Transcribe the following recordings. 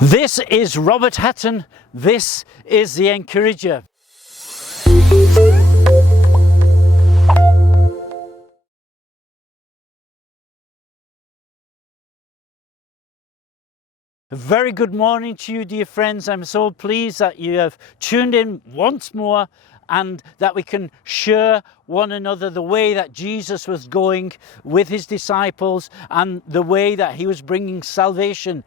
This is Robert Hatton. This is The Encourager. A very good morning to you, dear friends. I'm so pleased that you have tuned in once more and that we can share one another the way that Jesus was going with his disciples and the way that he was bringing salvation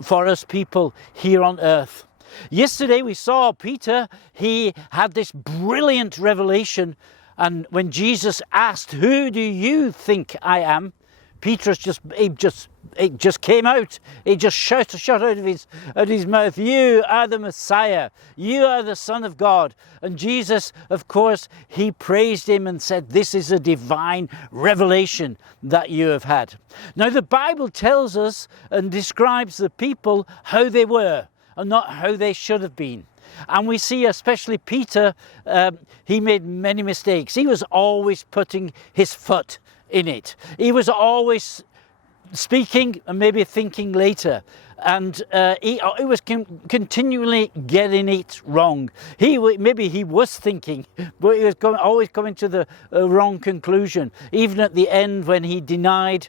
for us people here on earth. Yesterday we saw Peter. He had this brilliant revelation, and when Jesus asked, "Who do you think I am?" Peter it just came out. He just shot out of his mouth, "You are the Messiah. You are the Son of God." And Jesus, of course, he praised him and said, "This is a divine revelation that you have had." Now the Bible tells us and describes the people how they were and not how they should have been. And we see especially Peter, he made many mistakes. He was always putting his foot in it. He was always speaking and maybe thinking later, and he was continually getting it wrong. Maybe he was thinking, but he was always coming to the wrong conclusion. Even at the end, when he denied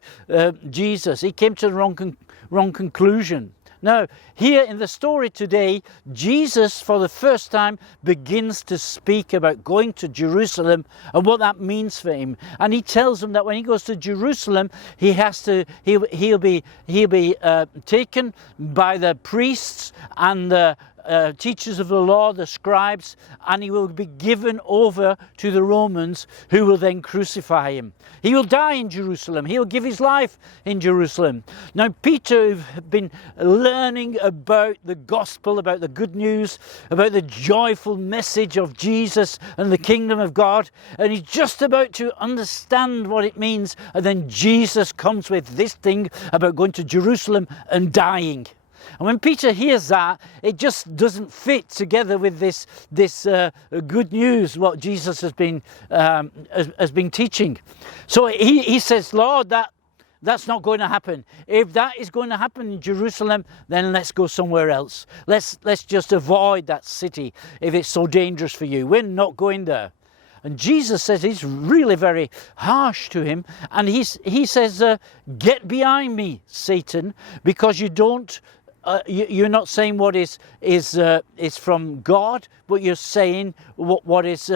Jesus, he came to the wrong conclusion. Now, here in the story today, Jesus, for the first time, begins to speak about going to Jerusalem and what that means for him. And he tells them that when he goes to Jerusalem, he'll be taken by the priests and the teachers of the law, the scribes, and he will be given over to the Romans, who will then crucify him. He will die in Jerusalem. He will give his life in Jerusalem. Now Peter had been learning about the gospel, about the good news, about the joyful message of Jesus and the kingdom of God, and he's just about to understand what it means, and then Jesus comes with this thing about going to Jerusalem and dying. And when Peter hears that, it just doesn't fit together with this good news, what Jesus has been teaching. So he says, "Lord, that's not going to happen. If that is going to happen in Jerusalem, then let's go somewhere else. Let's just avoid that city if it's so dangerous for you. We're not going there." And Jesus says, he's really very harsh to him, and he says, "Get behind me, Satan, because you don't." You're not saying what is from God, but you're saying what is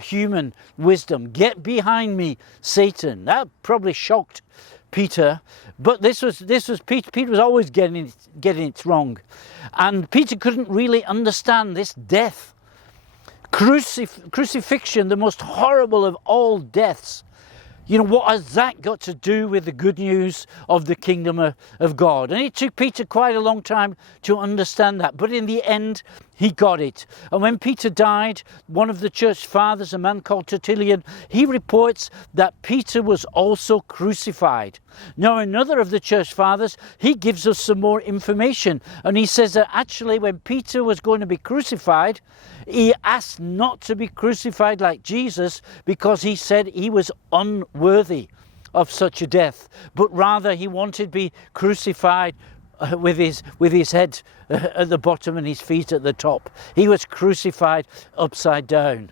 human wisdom. Get behind me, Satan. That probably shocked Peter, but this was Peter. Peter was always getting it wrong, and Peter couldn't really understand this death, crucifixion, the most horrible of all deaths. You know, what has that got to do with the good news of the kingdom of God? And it took Peter quite a long time to understand that. But in the end, he got it. And when Peter died, one of the church fathers, a man called Tertullian, he reports that Peter was also crucified. Now, another of the church fathers, he gives us some more information. And he says that actually when Peter was going to be crucified, he asked not to be crucified like Jesus because he said he was unworthy of such a death, but rather he wanted to be crucified with his head at the bottom and his feet at the top. He was crucified upside down.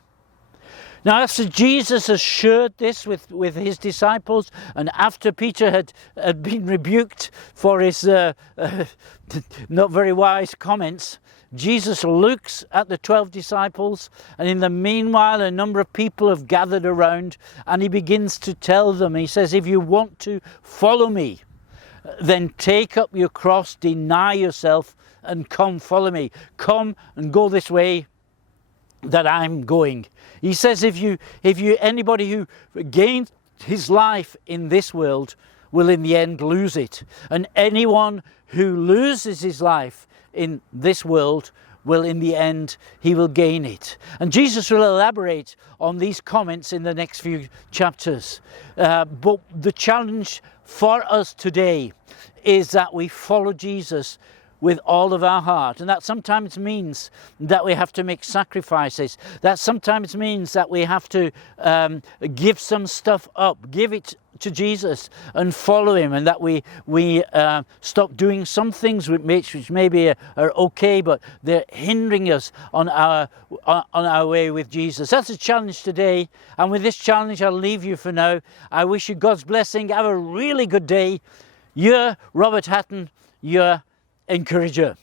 Now, after Jesus has shared this with his disciples, and after Peter had been rebuked for his not very wise comments, Jesus looks at the 12 disciples, and in the meanwhile a number of people have gathered around, and he begins to tell them, he says, "If you want to follow me, then take up your cross, deny yourself, and come follow me. Come and go this way that I'm going." He says, anybody who gains his life in this world will in the end lose it, and anyone who loses his life in this world will in the end, he will gain it. And Jesus will elaborate on these comments in the next few chapters. But the challenge for us today is that we follow Jesus with all of our heart. And that sometimes means that we have to make sacrifices. That sometimes means that we have to give some stuff up, give it to Jesus and follow him, and that we stop doing some things which maybe are okay, but they're hindering us on our way with Jesus. That's a challenge today, and with this challenge I'll leave you for now. I wish you God's blessing. Have a really good day. You're Robert Hatton, your encourager.